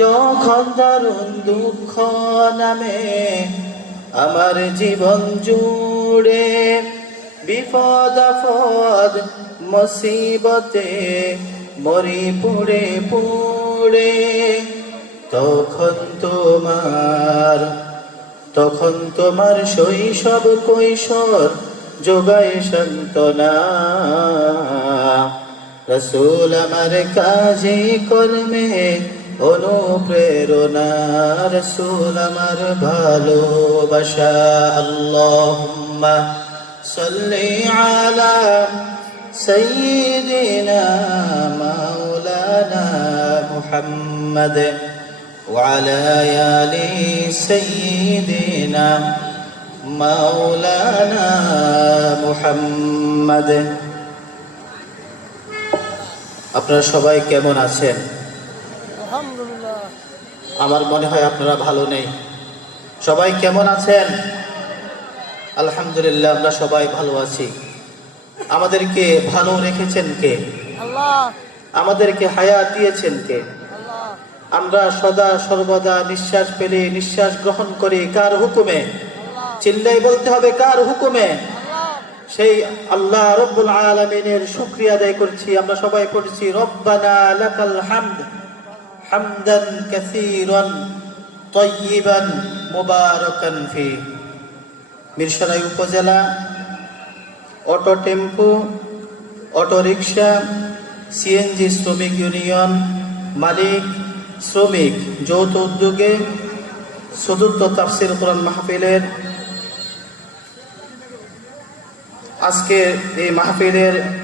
যখন দারুণ দুঃখ নামে আমার জীবন জুড়ে, বিপদ আপদ মুসিবতে মরি পুড়ে পুড়ে, তখন তোমার শৈশব কৈশোর যোগায় সান্ত্বনা। রাসূল আমার কাজে কর্মে অনুপ্রেরণা, রাসূল আমার ভালোবাসা। আল্লাহুম্মা সাল্লি আলা সাইয়্যিদিনা মাওলানা মুহাম্মাদ ওয়া আলা আলি সাইয়্যিদিনা মাওলানা মুহাম্মাদ। আপনারা সবাই কেমন আছেন? আলহামদুলিল্লাহ। আমার মনে হয় আপনারা ভালো নেই। সবাই কেমন আছেন? আলহামদুলিল্লাহ, আমরা সবাই ভালো আছি। আমাদেরকে ভালো রেখেছেন কে? আল্লাহ। আমাদেরকে হায়াত দিয়েছেন কে? আল্লাহ। আমরা সদা সর্বদা নিঃশ্বাস পেলে নিঃশ্বাস গ্রহণ করি কার হুকুমে? চিল্লাই বলতে হবে, কার হুকুমে? সেই আল্লাহ রব্বুল আলামিনের শুকরিয়া আদায় করছি। আমরা সবাই পড়ছি রব্বানা লাকাল হামদ হামদান কাসীরান তাইয়িবান মুবারাকান ফি। মিরসরাই উপজেলা auto tempo, auto rickshaw, CNG শ্রমিক ইউনিয়ন মালিক শ্রমিক যৌথ উদ্যোগে চতুর্থ তাফসীর কোরআন মাহফিলের আজকে এই মাহফিলের